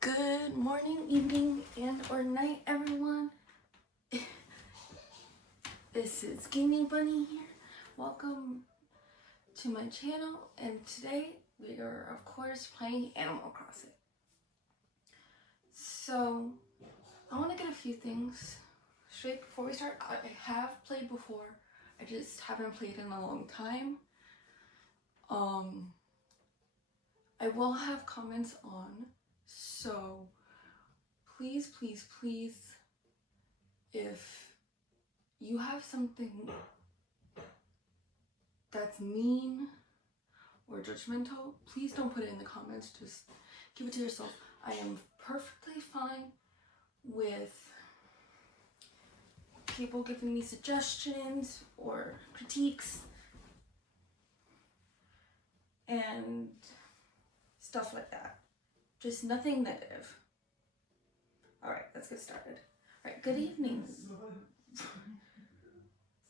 Good morning, evening, and or night, everyone. This is Gaming Bunny here. Welcome to my channel, and today we are, of course, playing Animal Crossing. So, I want to get a few things straight before we start. I have played before. I just haven't played in a long time. I will have comments on, so please, if you have something that's mean or judgmental, please don't put it in the comments. Just keep it to yourself. I am perfectly fine with people giving me suggestions or critiques and stuff like that. Just nothing negative. Alright, let's get started. Alright, good evening.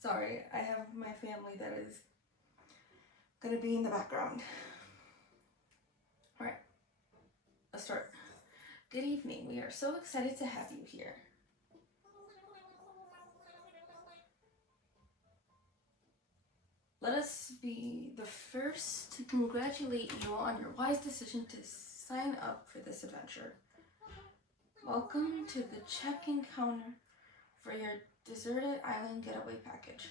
Sorry, I have my family that is gonna be in the background. Alright, let's start. Good evening. We are so excited to have you here. Let us be the first to congratulate you on your wise decision to sign up for this adventure. Welcome to the check-in counter for your deserted island getaway package.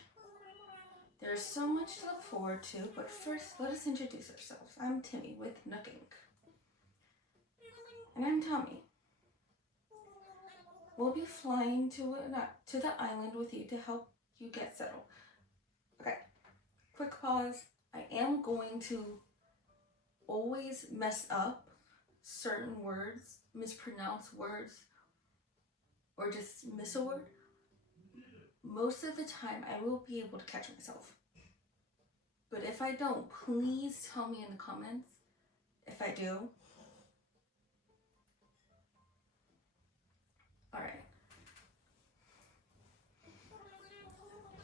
There's so much to look forward to, but first let us introduce ourselves. I'm Timmy with Nook Inc. And I'm Tommy. We'll be flying to the island with you to help you get settled. Okay, quick pause. I am going to always mess up certain words, mispronounce words, or just miss a word. Most of the time, I will be able to catch myself. But if I don't, please tell me in the comments if I do. Alright.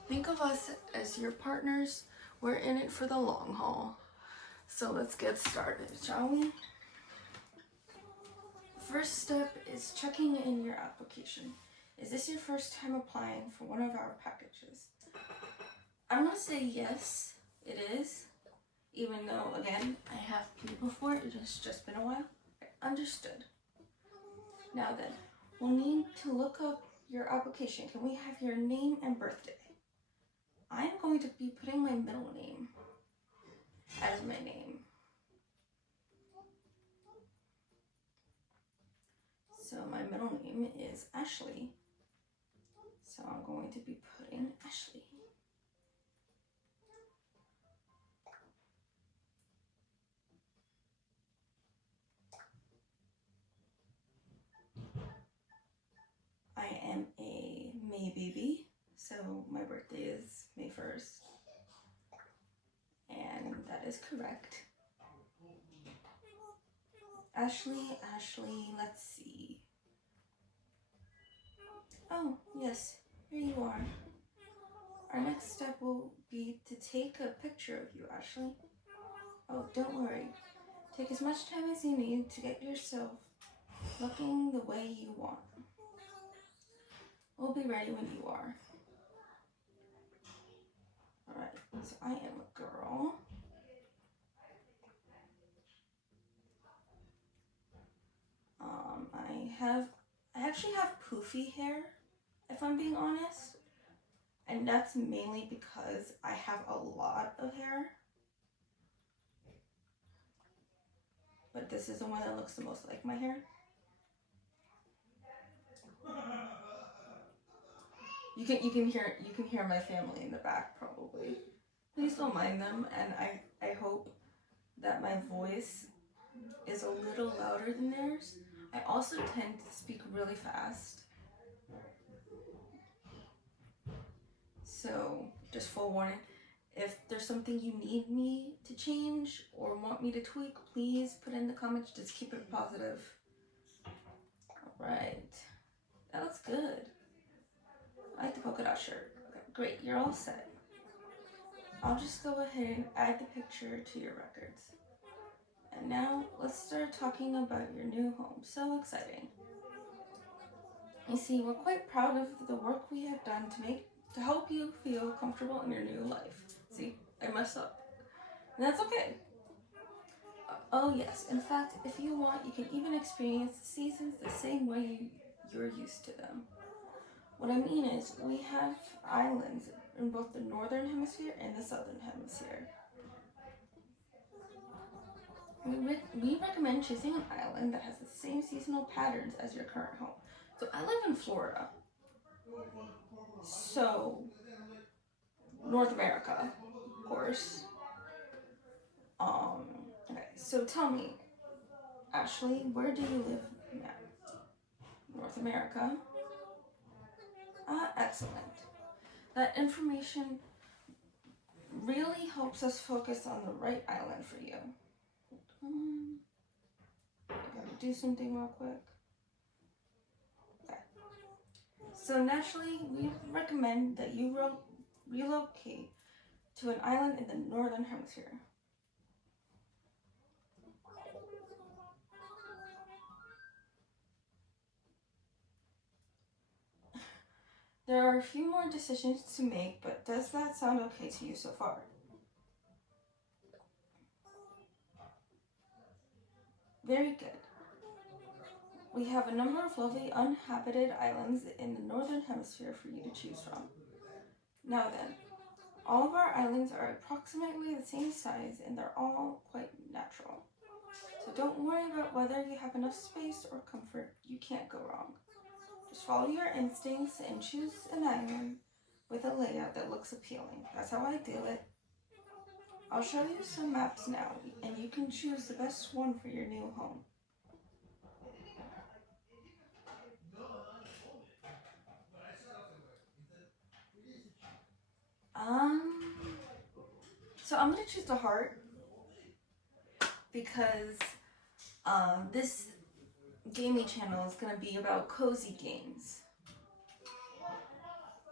Think of us as your partners. We're in it for the long haul. So let's get started, shall we? First step is checking in your application. Is this your first time applying for one of our packages? I'm gonna say yes, it is. Even though, again, I have played before, it has just been a while. Understood. Now then, we'll need to look up your application. Can we have your name and birthday? I'm going to be putting my middle name as my name. So my middle name is Ashley. So I'm going to be putting Ashley. I am a May baby, so my birthday is May 1st. And that is correct. Ashley, let's see. Oh, yes, here you are. Our next step will be to take a picture of you, Ashley. Oh, don't worry. Take as much time as you need to get yourself looking the way you want. We'll be ready when you are. Alright, so I am a girl. I actually have poofy hair, if I'm being honest. And that's mainly because I have a lot of hair. But this is the one that looks the most like my hair. You can hear my family in the back probably. Please don't mind them, and I hope that my voice is a little louder than theirs. I also tend to speak really fast. So, just full warning, if there's something you need me to change or want me to tweak, please put in the comments. Just keep it positive. Alright. That looks good. I like the polka dot shirt. Okay, great, you're all set. I'll just go ahead and add the picture to your records. And now let's start talking about your new home. So exciting. You see, we're quite proud of the work we have done to help you feel comfortable in your new life. See, I messed up. And that's okay. Oh yes, in fact, if you want, you can even experience the seasons the same way you're used to them. What I mean is, we have islands in both the northern hemisphere and the southern hemisphere. We recommend choosing an island that has the same seasonal patterns as your current home. So I live in Florida. So, North America, of course. Okay, so tell me, Ashley, where do you live now? North America. Excellent. That information really helps us focus on the right island for you. I gotta do something real quick. Okay. So naturally, we recommend that you relocate to an island in the northern hemisphere. There are a few more decisions to make, but does that sound okay to you so far? Very good. We have a number of lovely uninhabited islands in the northern hemisphere for you to choose from. Now then, all of our islands are approximately the same size and they're all quite natural. So don't worry about whether you have enough space or comfort. You can't go wrong. Just follow your instincts and choose an island with a layout that looks appealing. That's how I do it. I'll show you some maps now, and you can choose the best one for your new home. So I'm gonna choose the heart because this gaming channel is gonna be about cozy games,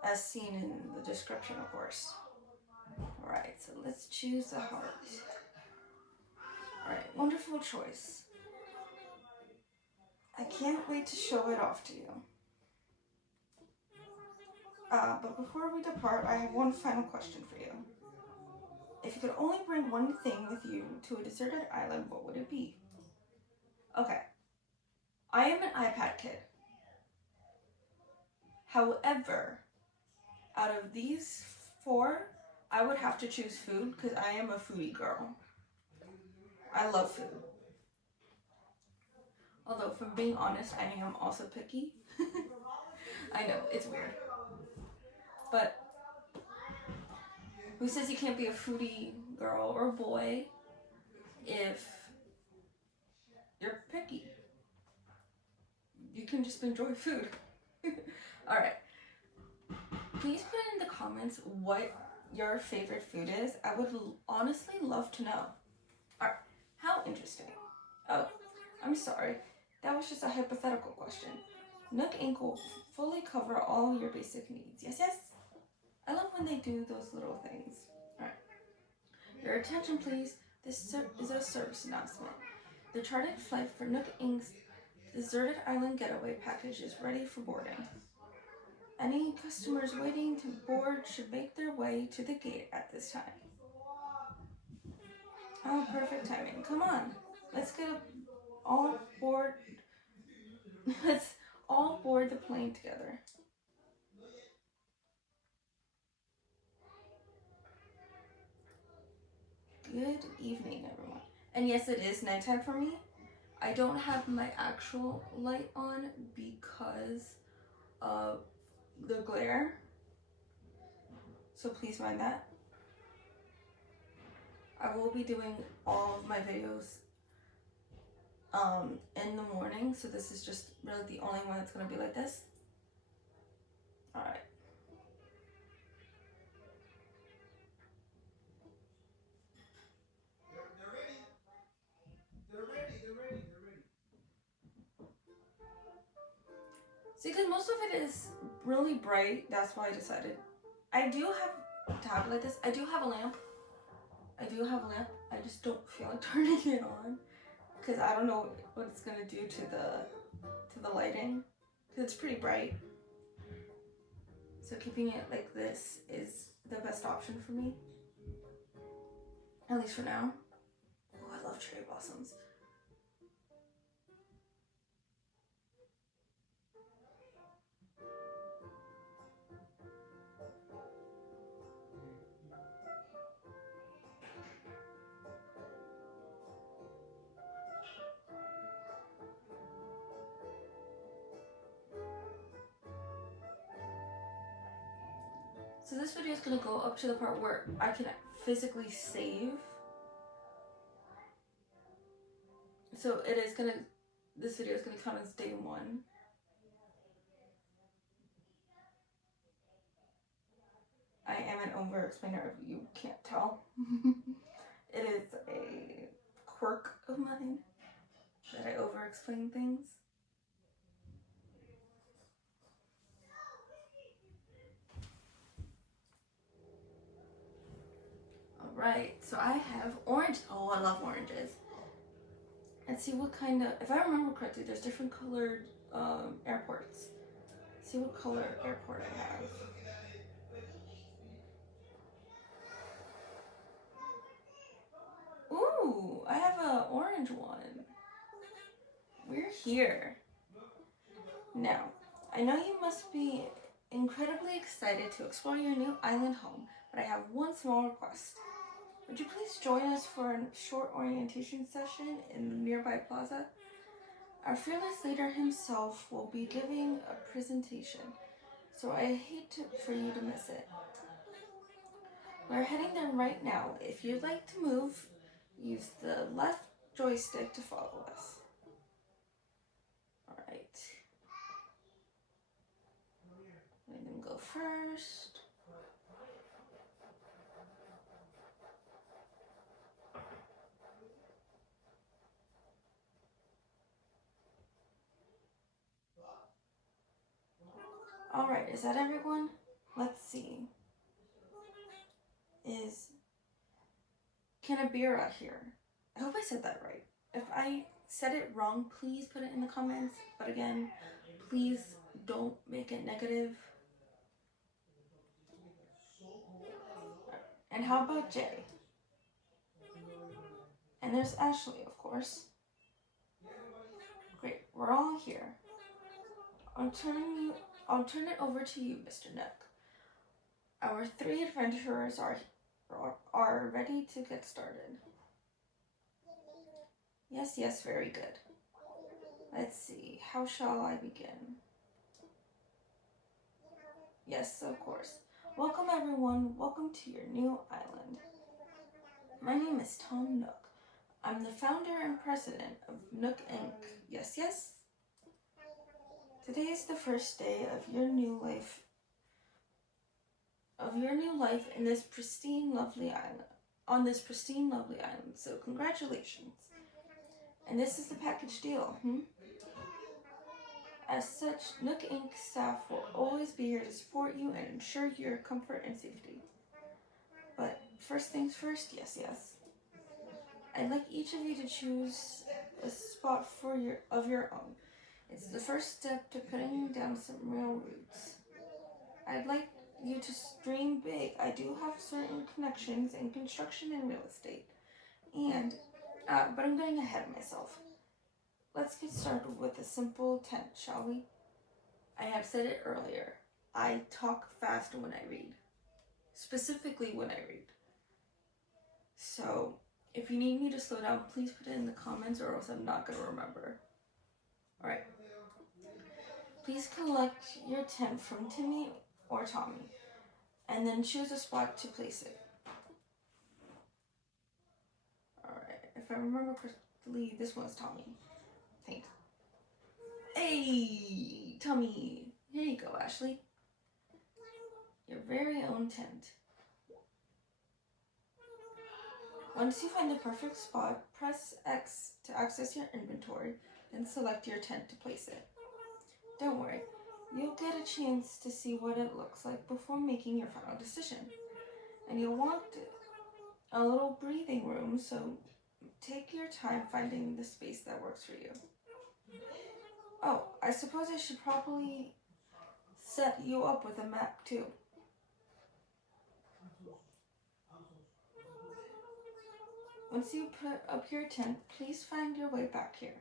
as seen in the description, of course. Alright, so let's choose the heart. Alright, wonderful choice. I can't wait to show it off to you. But before we depart, I have one final question for you. If you could only bring one thing with you to a deserted island, what would it be? Okay, I am an iPad kid. However, out of these four, I would have to choose food because I am a foodie girl. I love food. Although, if I'm being honest, I am also picky. I know, it's weird. But who says you can't be a foodie girl or boy if you're picky? You can just enjoy food. Alright. Please put in the comments what your favorite food is. I would honestly love to know. Alright, how interesting. Oh, I'm sorry. That was just a hypothetical question. Nook Inc. will fully cover all your basic needs. Yes, yes? I love when they do those little things. Alright. Your attention, please. This is a service announcement. The chartered flight for Nook Inc.'s Deserted Island Getaway package is ready for boarding. Any customers waiting to board should make their way to the gate at this time. Oh, perfect timing. Come on. Let's get all board. Let's all board the plane together. Good evening, everyone. And yes, it is nighttime for me. I don't have my actual light on because of the glare. So please mind that. I will be doing all of my videos in the morning, so this is just really the only one that's gonna be like this. Alright. They're ready. See, because most of it is really bright, that's why I decided. I do have a tab like this. I do have a lamp. I just don't feel like turning it on. because I don't know what it's gonna do to the lighting, because it's pretty bright. So keeping it like this is the best option for me, at least for now. Oh, I love cherry blossoms. So this video is going to go up to the part where I can physically save. So this video is going to count as day 1. I am an over-explainer if you can't tell. It is a quirk of mine that I over-explain things. Alright, so I have orange. Oh, I love oranges. Let's see what kind of, if I remember correctly, there's different colored airports. Let's see what color airport I have. Ooh, I have an orange one. We're here. Now, I know you must be incredibly excited to explore your new island home, but I have one small request. Would you please join us for a short orientation session in the nearby plaza? Our fearless leader himself will be giving a presentation, so I hate for you to miss it. We're heading there right now. If you'd like to move, use the left joystick to follow us. Alright. Let them go first. Alright, is that everyone? Let's see. Is Canabira here? I hope I said that right. If I said it wrong, please put it in the comments. But again, please don't make it negative. And how about Jay? And there's Ashley, of course. Great, we're all here. I'll turn it over to you, Mr. Nook. Our 3 adventurers are ready to get started. Yes, very good. Let's see, how shall I begin? Yes, of course. Welcome everyone, welcome to your new island. My name is Tom Nook. I'm the founder and president of Nook Inc. Yes? Today is the first day of your new life in this pristine, lovely island. On this pristine, lovely island. So congratulations. And this is the package deal, As such, Nook Inc. staff will always be here to support you and ensure your comfort and safety. But first things first, yes. I'd like each of you to choose a spot of your own. It's the first step to putting down some real roots. I'd like you to dream big. I do have certain connections in construction and real estate. But I'm getting ahead of myself. Let's get started with a simple tent, shall we? I have said it earlier. I talk fast when I read. Specifically when I read. So, if you need me to slow down, please put it in the comments or else I'm not going to remember. Alright. Please collect your tent from Timmy or Tommy, and then choose a spot to place it. Alright, if I remember correctly, this one's Tommy. Thanks. Hey, Tommy. Here you go, Ashley. Your very own tent. Once you find the perfect spot, press X to access your inventory, then select your tent to place it. Don't worry, you'll get a chance to see what it looks like before making your final decision. And you'll want a little breathing room, so take your time finding the space that works for you. Oh, I suppose I should probably set you up with a map too. Once you put up your tent, please find your way back here.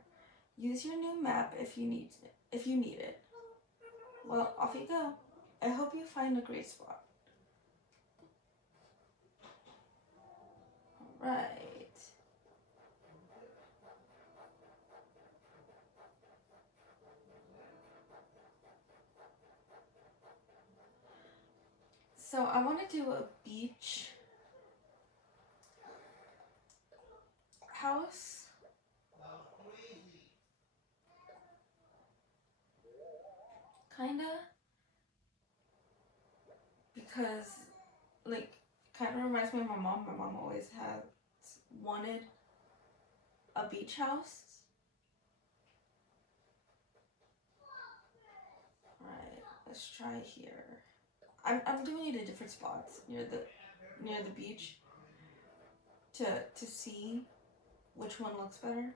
Use your new map if you need it. Well, off you go. I hope you find a great spot. Alright. So I want to do a beach house. Kinda. Because, like, kind of reminds me of my mom. My mom always has wanted a beach house. Alright, let's try here. I'm doing it at different spots near the beach to see which one looks better.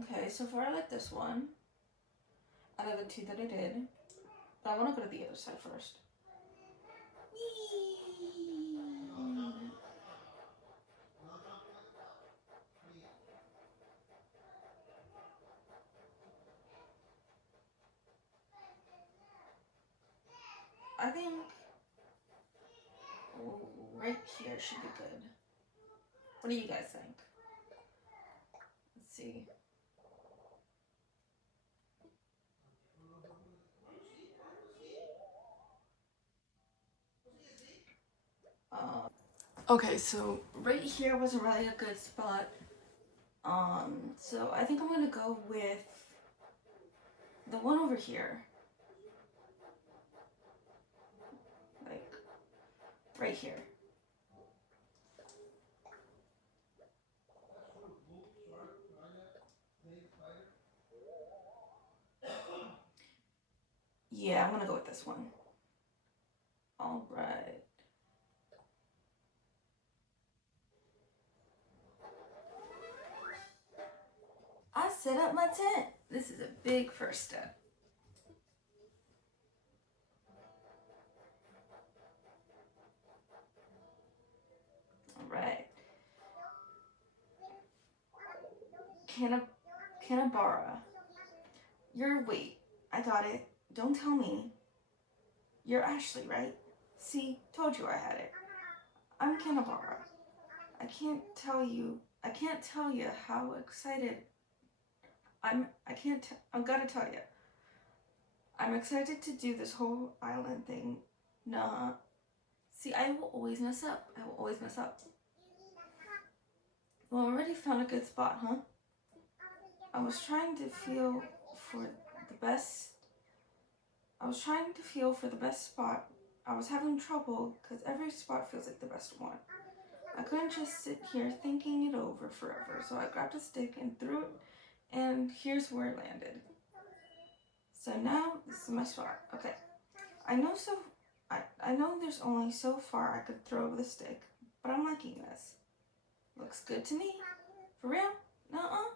Okay, so far I like this one out of the two that I did, but I want to go to the other side first. I think right here should be good. What do you guys think? Let's see. Okay, so right here wasn't really a good spot. So I think I'm gonna go with the one over here. Like, right here. Yeah, I'm gonna go with this one. Alright. I set up my tent. This is a big first step. Alright. Canabara. Wait, I got it. Don't tell me. You're Ashley, right? See, told you I had it. I'm Canabara. I can't tell you how excited I've gotta tell you. I'm excited to do this whole island thing. Nah. See, I will always mess up. Well, I already found a good spot, huh? I was trying to feel for the best spot. I was having trouble because every spot feels like the best one. I couldn't just sit here thinking it over forever, so I grabbed a stick and threw it, and here's where it landed. So now, this is my spot. Okay. I know there's only so far I could throw the stick, but I'm liking this. Looks good to me. For real? Nuh-uh?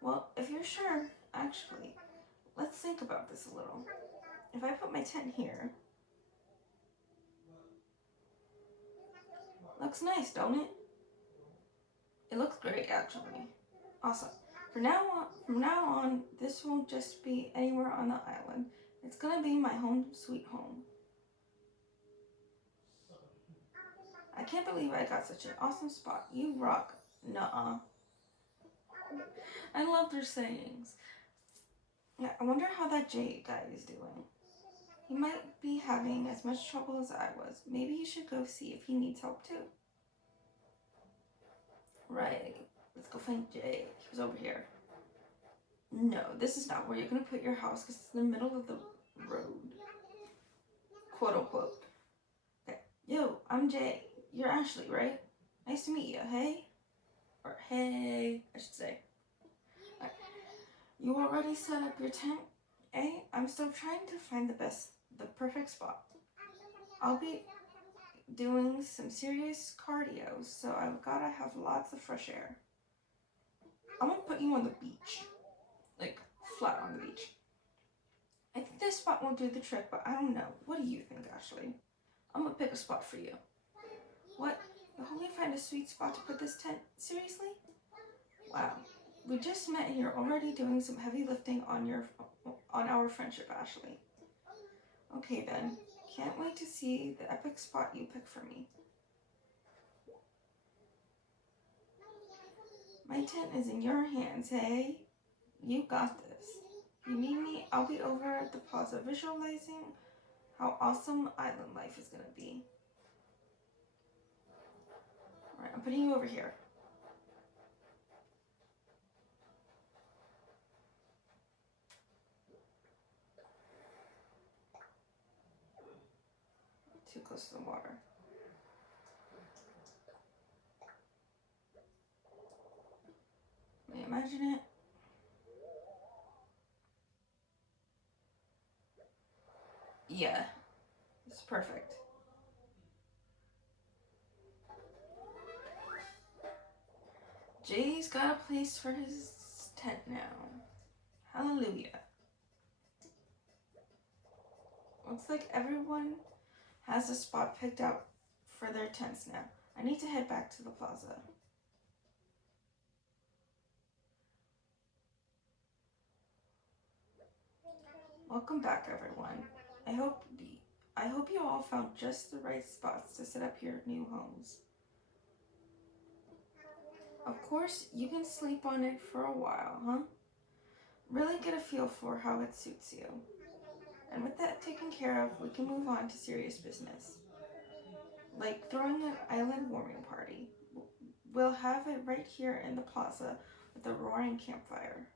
Well, if you're sure, actually, let's think about this a little. If I put my tent here, looks nice, don't it? It looks great, actually. Awesome. From now on, this won't just be anywhere on the island. It's gonna be my home sweet home. I can't believe I got such an awesome spot. You rock. Nuh-uh. I love their sayings. Yeah, I wonder how that Jay guy is doing. He might be having as much trouble as I was. Maybe you should go see if he needs help too. Right. Let's go find Jay. He was over here. No, this is not where you're gonna put your house because it's in the middle of the road. Quote unquote. Okay. Yo, I'm Jay. You're Ashley, right? Nice to meet you. Hey? Or hey, I should say. You already set up your tent? I'm still trying to find the perfect spot. I'll be doing some serious cardio, so I've gotta have lots of fresh air. I'm gonna put you on the beach, like flat on the beach. I think this spot won't do the trick, but I don't know. What do you think, Ashley? I'm gonna pick a spot for you. What? You help me find a sweet spot to put this tent? Seriously? Wow. We just met and you're already doing some heavy lifting on our friendship, Ashley. Okay then. Can't wait to see the epic spot you pick for me. My tent is in your hands, hey? You got this. You need me? I'll be over at the plaza visualizing how awesome island life is gonna be. Alright, I'm putting you over here. Too close to the water. Can you imagine it? Yeah, it's perfect. Jay's got a place for his tent now. Hallelujah. Looks like everyone has a spot picked out for their tents now. I need to head back to the plaza. Welcome back, everyone. I hope you all found just the right spots to set up your new homes. Of course, you can sleep on it for a while, huh? Really get a feel for how it suits you. And with that taken care of, we can move on to serious business. Like throwing an island warming party. We'll have it right here in the plaza with a roaring campfire.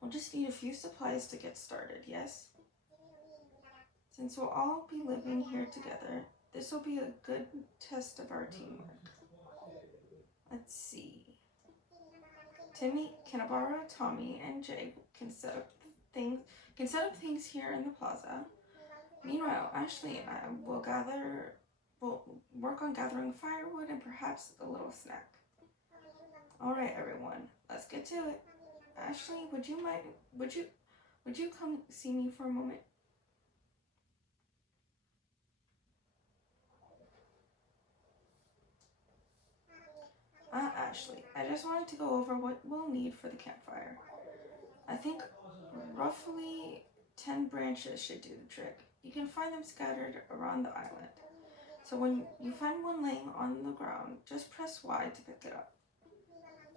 We'll just need a few supplies to get started, yes? Since we'll all be living here together, this will be a good test of our teamwork. Let's see. Timmy, Kanabara, Tommy, and Jay can set up things here in the plaza. Meanwhile, Ashley and I will work on gathering firewood and perhaps a little snack. Alright, everyone, let's get to it. Ashley, would you come see me for a moment? Ashley, I just wanted to go over what we'll need for the campfire. I think roughly 10 branches should do the trick. You can find them scattered around the island. So when you find one laying on the ground, just press Y to pick it up.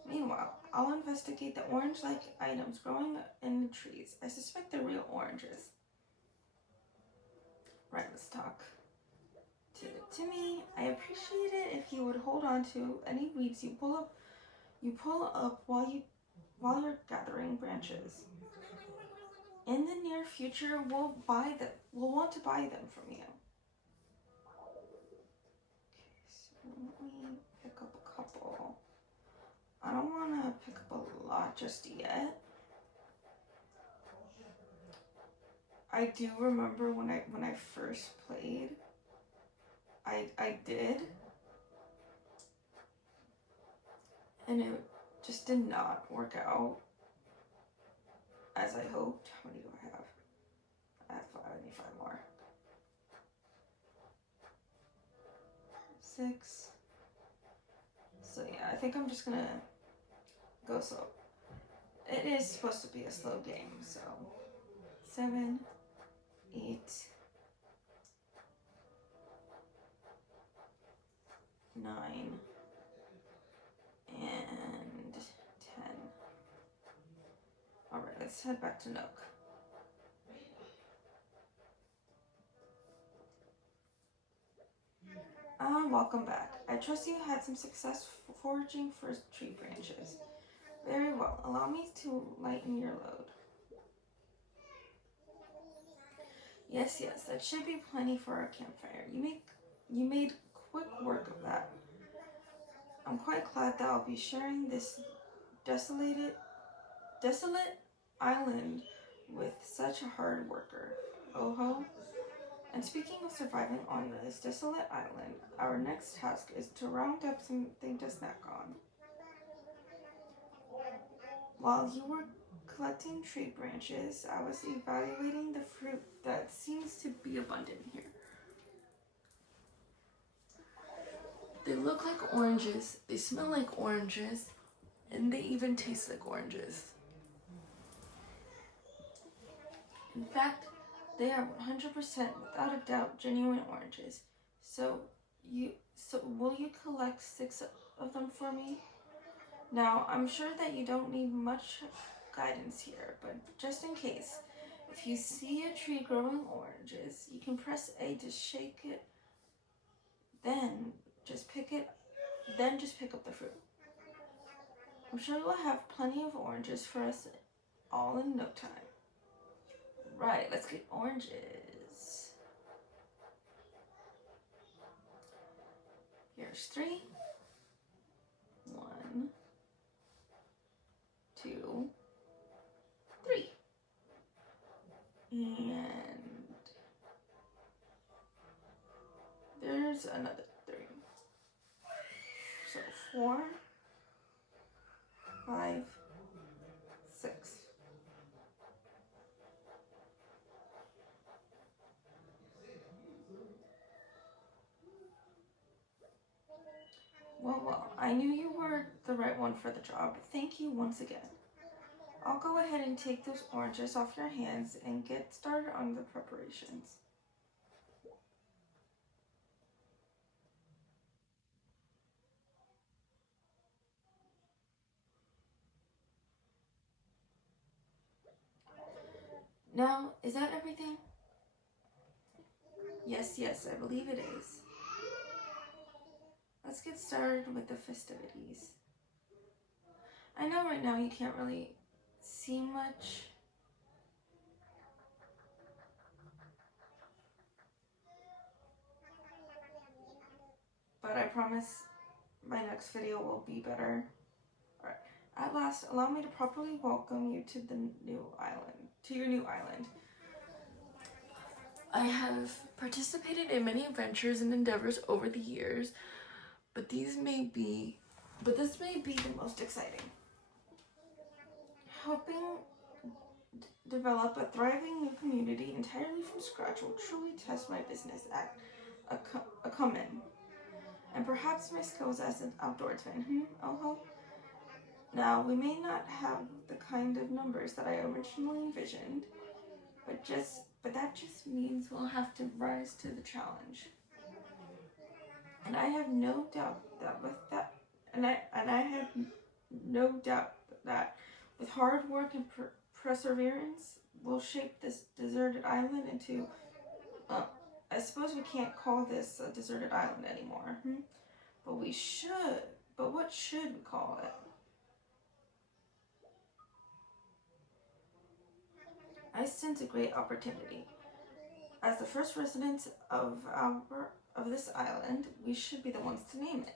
Meanwhile, I'll investigate the orange-like items growing in the trees. I suspect they're real oranges. Right, let's talk to Timmy. I appreciate it if you would hold on to any weeds you pull up while you're gathering branches. In the near future, we'll want to buy them from you. Okay, so let me pick up a couple. I don't want to pick up a lot just yet. I do remember when I first played, I did, and it just did not work out as I hoped. How many do I have? I have 5. I need 5 more. 6. So yeah, I think I'm just gonna go slow. It is supposed to be a slow game, so 7, 8, 9, and 10. Alright, let's head back to Nook. Welcome back. I trust you had some success foraging for tree branches. Very well. Allow me to lighten your load. Yes, that should be plenty for our campfire. You made quick work of that. I'm quite glad that I'll be sharing this desolate island with such a hard worker. Oh-ho. And speaking of surviving on this desolate island, our next task is to round up something to snack on. While you were collecting tree branches, I was evaluating the fruit that seems to be abundant here. They look like oranges, they smell like oranges, and they even taste like oranges. In fact, they are 100% without a doubt genuine oranges. So will you collect 6 of them for me? Now, I'm sure that you don't need much guidance here, but just in case, if you see a tree growing oranges, you can press A to shake it, then just pick up the fruit. I'm sure you'll have plenty of oranges for us all in no time. Right, let's get oranges. Here's 3. 1, 2, 3. And there's another 3. So 4, 5, 6. Well, I knew you were the right one for the job. Thank you once again. I'll go ahead and take those oranges off your hands and get started on the preparations. Now, is that everything? Yes, I believe it is. Let's get started with the festivities. I know right now you can't really see much, but I promise my next video will be better. Alright, at last, allow me to properly welcome you to your new island. I have participated in many adventures and endeavors over the years, but this may be the most exciting. Helping develop a thriving new community entirely from scratch will truly test my business acumen, and perhaps my skills as an outdoorsman. Oh-ho. Now, we may not have the kind of numbers that I originally envisioned, but that just means we'll have to rise to the challenge. And I have no doubt that with hard work and perseverance, we'll shape this deserted island into. I suppose we can't call this a deserted island anymore. But we should. But what should we call it? I sense a great opportunity. As the first residents of this island, we should be the ones to name it.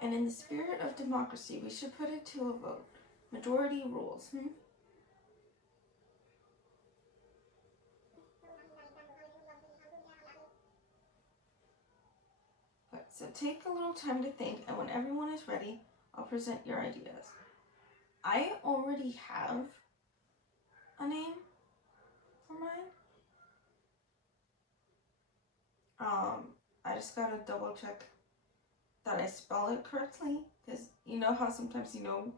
And in the spirit of democracy, we should put it to a vote. Majority rules. Right, so take a little time to think, and when everyone is ready, I'll present your ideas. I already have a name for mine. I just gotta double check that I spell it correctly, because you know how sometimes you know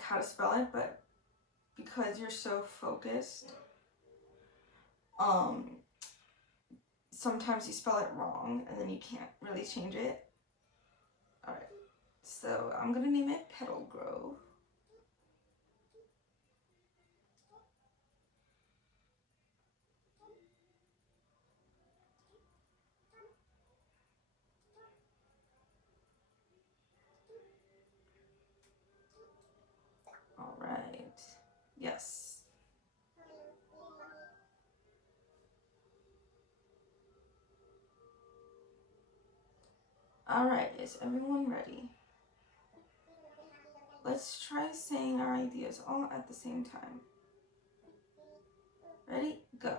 how to spell it, but because you're so focused, sometimes you spell it wrong and then you can't really change it. Alright, so I'm gonna name it Petal Grove. Alright, yes. Alright, is everyone ready? Let's try saying our ideas all at the same time. Ready? Go.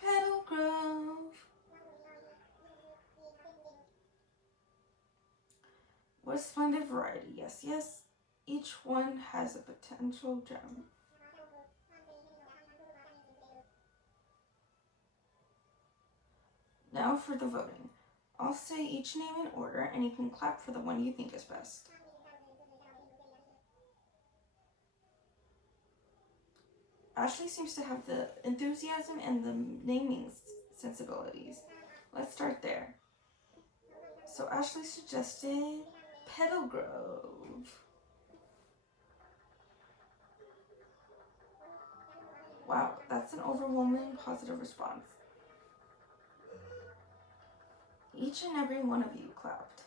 Petal Grove. What a splendid variety. Yes, yes. Each one has a potential gem. Now for the voting. I'll say each name in order, and you can clap for the one you think is best. Ashley seems to have the enthusiasm and the naming sensibilities. Let's start there. So Ashley suggested Petal Grove. Wow, that's an overwhelming positive response. Each and every one of you clapped.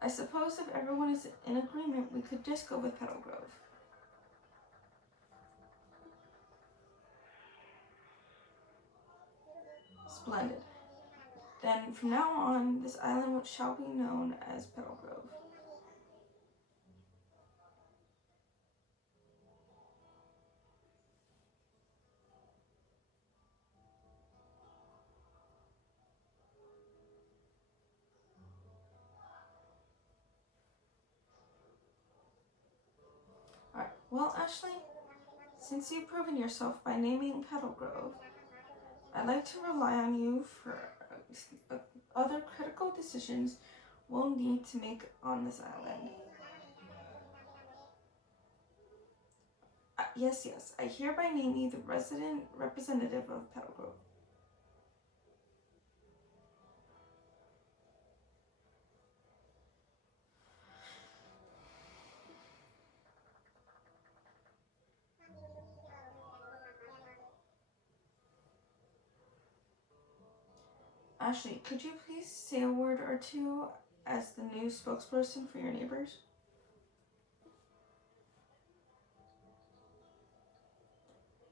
I suppose if everyone is in agreement, we could just go with Petal Grove. Splendid. Then from now on, this island shall be known as Petal Grove. Alright, well, Ashley, since you've proven yourself by naming Petal Grove, I'd like to rely on you for other critical decisions we'll need to make on this island. Yes, I hereby name you the resident representative of Petal Grove. Ashley, could you please say a word or two as the new spokesperson for your neighbors?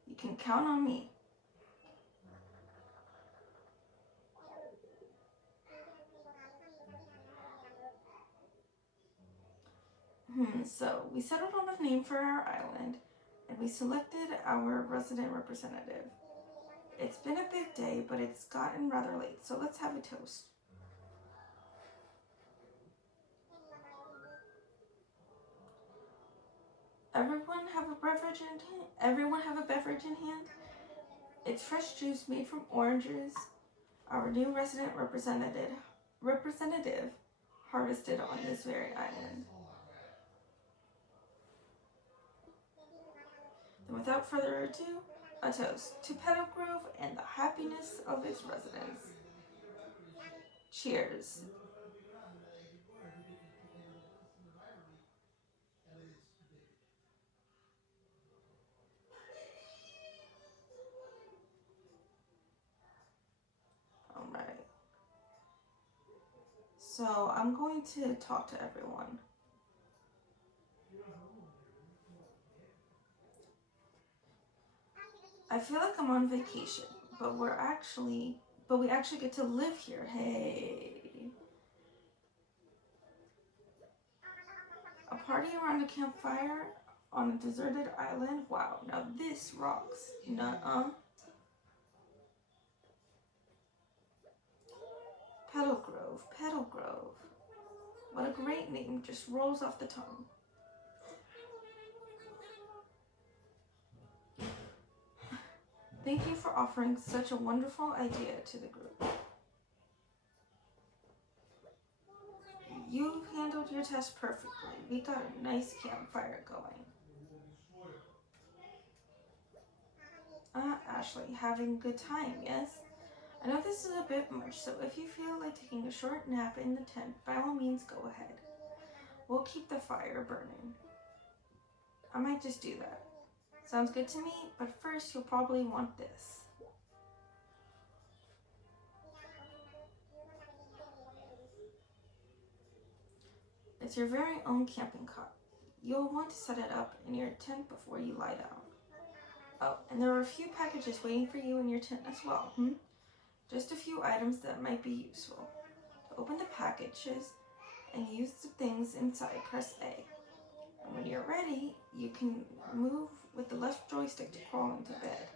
You can count on me. So we settled on a name for our island, and we selected our resident representative. It's been a big day, but it's gotten rather late, so let's have a toast. Everyone have a beverage in hand? It's fresh juice made from oranges. Our new resident representative harvested on this very island. Then without further ado, a toast to Petal Grove and the happiness of its residents. Cheers. Alright. So I'm going to talk to everyone. I feel like I'm on vacation, but we actually get to live here. Hey. A party around a campfire on a deserted island? Wow, now this rocks. Nuh-uh. Petal Grove. What a great name, just rolls off the tongue. Thank you for offering such a wonderful idea to the group. You handled your test perfectly. We got a nice campfire going. Ashley, having a good time, yes? I know this is a bit much, so if you feel like taking a short nap in the tent, by all means go ahead. We'll keep the fire burning. I might just do that. Sounds good to me, but first you'll probably want this. It's your very own camping cot. You'll want to set it up in your tent before you lie down. Oh, and there are a few packages waiting for you in your tent as well, Just a few items that might be useful. To open the packages and use the things inside, press A. And when you're ready, you can move with the left joystick to crawl into bed.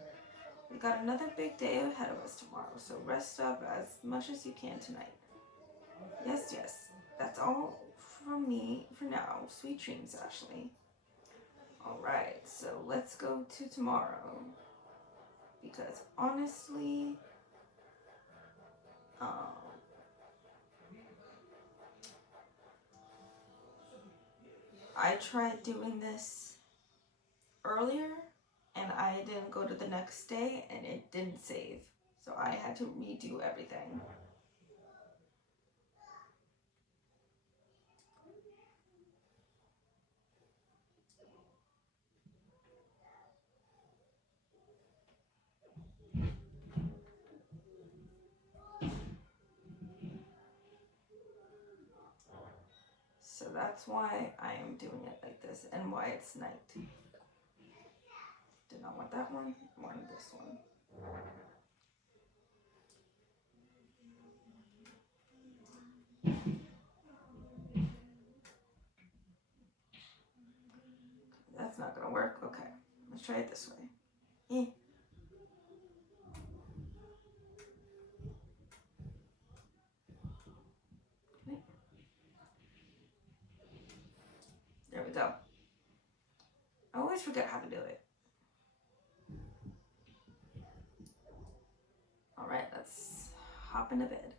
We got another big day ahead of us tomorrow, so rest up as much as you can tonight. Yes, that's all from me for now. Sweet dreams, Ashley. Alright, so let's go to tomorrow. Because honestly, I tried doing this earlier and I didn't go to the next day and it didn't save. So I had to redo everything. So that's why I am doing it like this and why it's night. Did not want that one, wanted this one. That's not gonna work. Okay, let's try it this way. Eh. There we go. I always forget how to do it. Alright, let's hop into bed.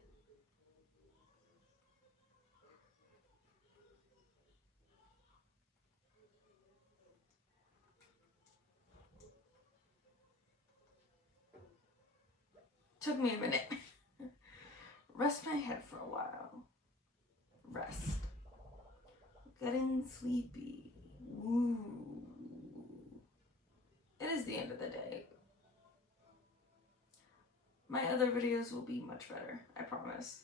Took me a minute. Rest my head for a while. Rest. Getting sleepy. Woo. It is the end of the day. My other videos will be much better, I promise.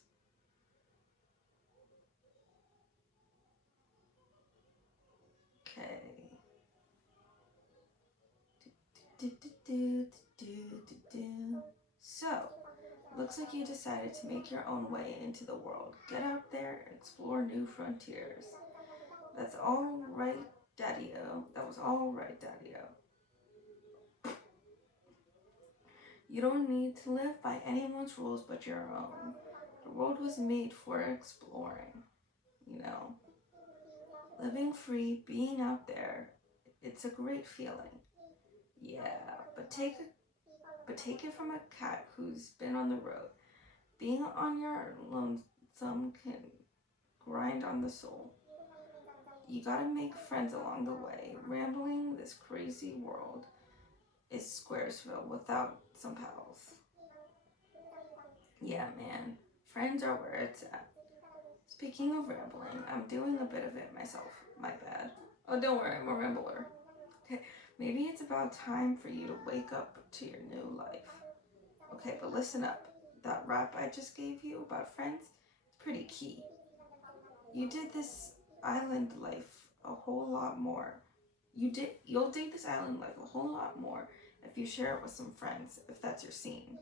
Okay. So, looks like you decided to make your own way into the world. Get out there and explore new frontiers. That's all right, Daddy-O. That was all right, Daddy-O. You don't need to live by anyone's rules but your own. The world was made for exploring, you know. Living free, being out there, it's a great feeling. Yeah, but take it from a cat who's been on the road. Being on your lonesome can grind on the soul. You gotta make friends along the way. Rambling this crazy world is Squaresville without some pals. Yeah, man. Friends are where it's at. Speaking of rambling, I'm doing a bit of it myself. My bad. Oh, don't worry, I'm a rambler. Okay, maybe it's about time for you to wake up to your new life. Okay, but listen up. That rap I just gave you about friends is pretty key. You did this island life a whole lot more. You'll dig this island life a whole lot more if you share it with some friends, if that's your scene.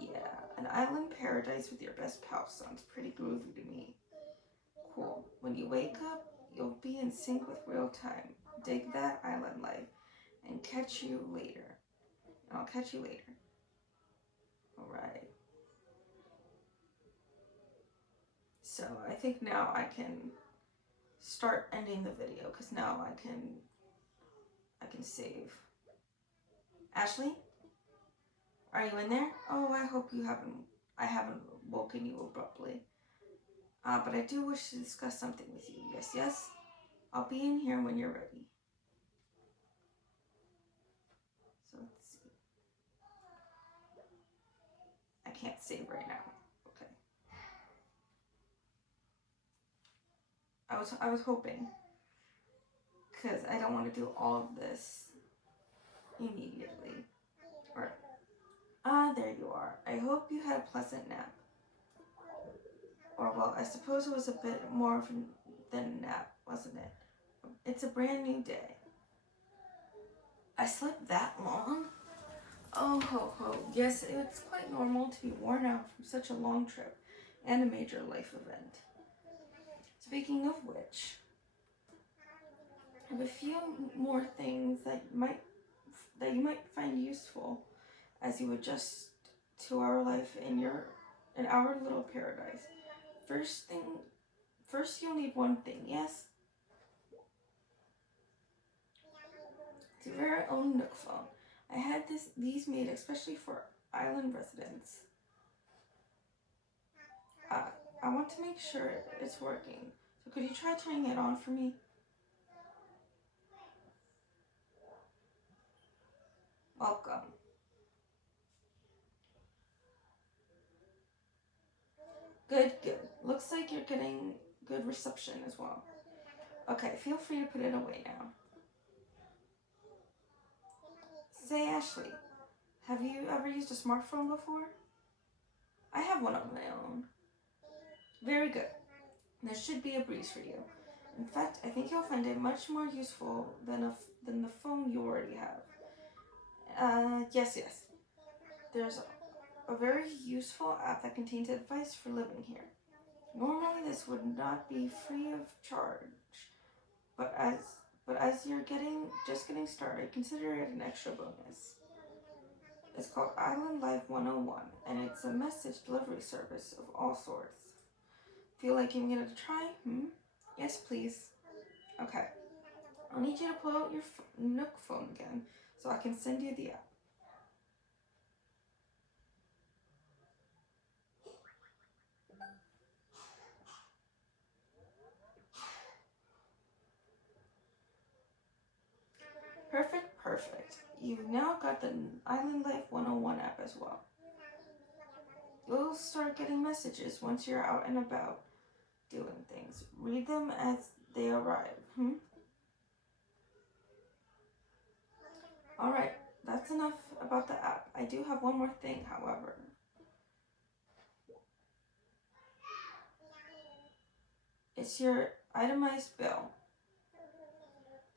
Yeah, an island paradise with your best pal sounds pretty groovy to me. Cool. When you wake up, you'll be in sync with real time. Dig that island life and catch you later. I'll catch you later. Alright. So I think now I can start ending the video because now I can save. Ashley? Are you in there? Oh, I hope I haven't woken you abruptly. But I do wish to discuss something with you. Yes? I'll be in here when you're ready. So let's see. I can't save right now. Okay. I was hoping. Because I don't want to do all of this immediately. Alright. There you are. I hope you had a pleasant nap. Or, well, I suppose it was a bit more than a nap, wasn't it? It's a brand new day. I slept that long? Oh ho ho. Yes, it's quite normal to be worn out from such a long trip and a major life event. Speaking of which, I have a few more things that you might find useful as you adjust to our life in our little paradise. First you'll need one thing, yes? It's your very own Nook phone. I had these made especially for island residents. I want to make sure it's working. So could you try turning it on for me? Welcome. Good, good. Looks like you're getting good reception as well. Okay, feel free to put it away now. Say, Ashley, have you ever used a smartphone before? I have one of my own. Very good. This should be a breeze for you. In fact, I think you'll find it much more useful than the phone you already have. Yes. There's a very useful app that contains advice for living here. Normally, this would not be free of charge, but as you're just getting started, consider it an extra bonus. It's called Island Life 101, and it's a message delivery service of all sorts. Feel like giving it a try? Yes, please. Okay. I'll need you to pull out your Nook phone again so I can send you the app. Perfect. You've now got the Island Life 101 app as well. You'll start getting messages once you're out and about doing things. Read them as they arrive. Alright, that's enough about the app. I do have one more thing, however. It's your itemized bill.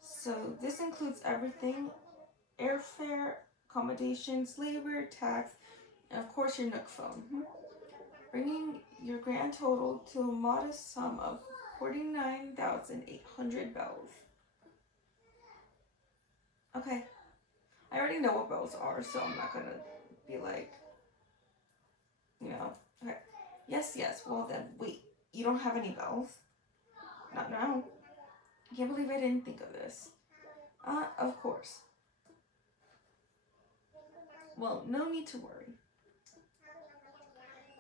So this includes everything: airfare, accommodations, labor, tax, and of course your Nook phone. Bringing your grand total to a modest sum of 49,800 bells. Okay. I already know what bells are, so I'm not gonna be like, okay. Yes. Well then, wait. You don't have any bells? Not now. I can't believe I didn't think of this. Of course. Well, no need to worry.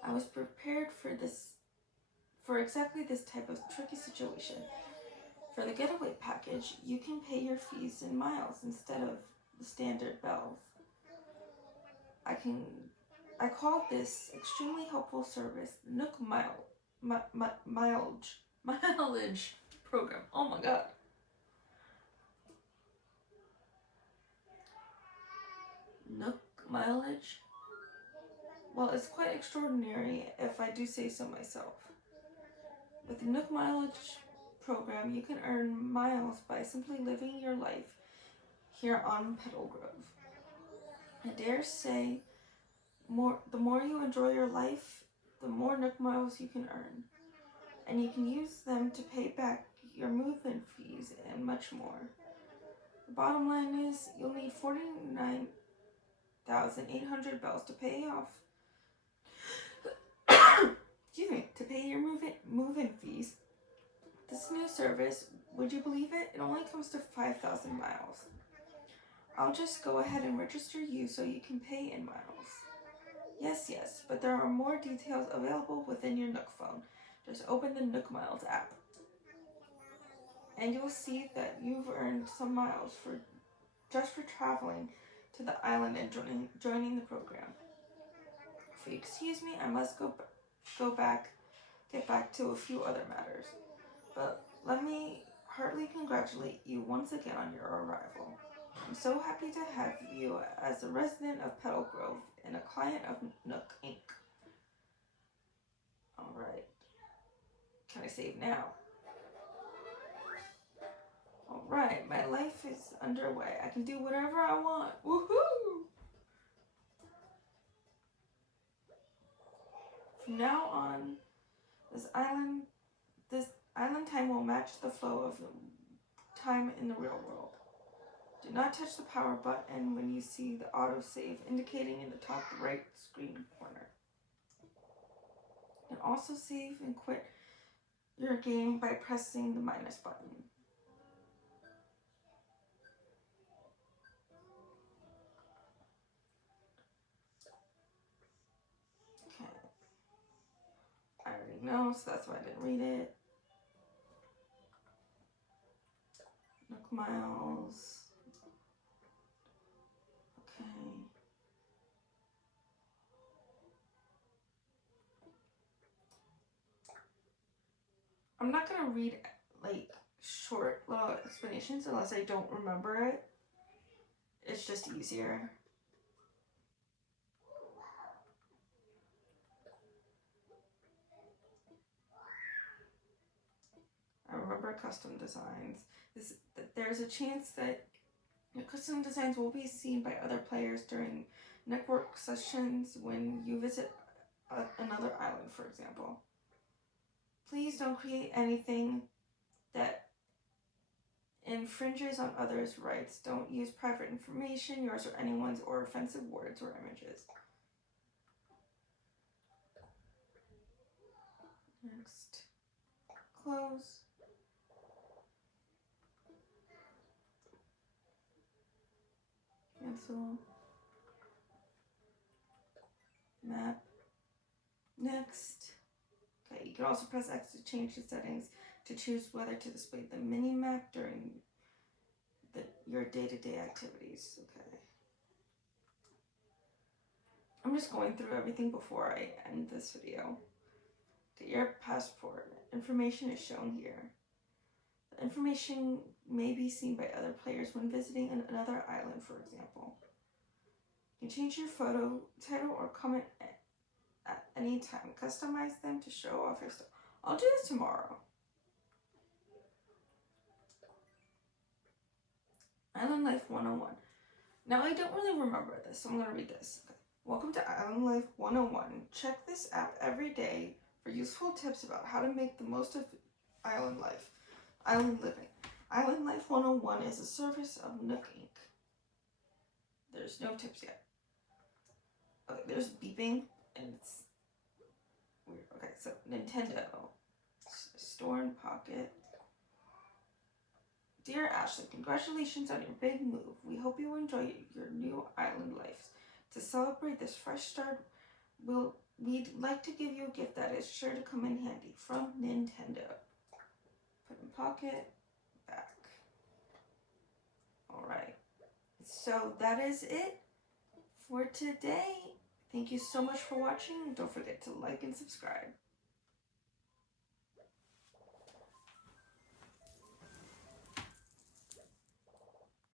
I was prepared for exactly this type of tricky situation. For the getaway package, you can pay your fees in miles instead of the standard bells. I call this extremely helpful service Nook mileage program. Oh my god. Nook mileage? Well, it's quite extraordinary if I do say so myself. With the Nook mileage program, you can earn miles by simply living your life here on Petal Grove. I dare say, the more you enjoy your life, the more Nook miles you can earn. And you can use them to pay back your move-in fees and much more. The bottom line is, you'll need 49,800 bells to pay off to pay your move-in fees. This new service, would you believe it? It only comes to 5,000 miles. I'll just go ahead and register you so you can pay in miles. Yes, but there are more details available within your Nook phone. Just open the Nook Miles app, and you'll see that you've earned some miles for traveling to the island and joining the program. If you excuse me, I must get back to a few other matters. But let me heartily congratulate you once again on your arrival. I'm so happy to have you as a resident of Petal Grove and a client of Nook Inc. Alright. Can I save now? Alright, my life is underway. I can do whatever I want. Woohoo! From now on, this island time will match the flow of time in the real world. Do not touch the power button when you see the autosave indicating in the top right screen corner. You can also save and quit your game by pressing the minus button. Okay. I already know, so that's why I didn't read it. Nook Miles. Okay. I'm not gonna read like short little explanations unless I don't remember it. It's just easier. I remember custom designs. There's a chance that your custom designs will be seen by other players during network sessions when you visit another island, for example. Please don't create anything that infringes on others' rights. Don't use private information, yours or anyone's, or offensive words or images. Next. Close. Cancel. Map. Next. Okay, you can also press X to change the settings to choose whether to display the mini map during your day-to-day activities. Okay. I'm just going through everything before I end this video. Get your passport. Information is shown here. The information may be seen by other players when visiting another island, for example. You can change your photo, title, or comment at any time. Customize them to show off your stuff. I'll do this tomorrow. Island Life 101. Now, I don't really remember this, so I'm going to read this. Okay. Welcome to Island Life 101. Check this app every day for useful tips about how to make the most of island living. Island Life 101 is a service of Nook Inc. There's no tips yet. Okay, there's beeping, and it's weird. Okay, so Nintendo. Store and Pocket. Dear Ashley, congratulations on your big move. We hope you enjoy your new island life. To celebrate this fresh start, we'd like to give you a gift that is sure to come in handy from Nintendo. Put in pocket, back. Alright, so that is it for today. Thank you so much for watching. Don't forget to like and subscribe.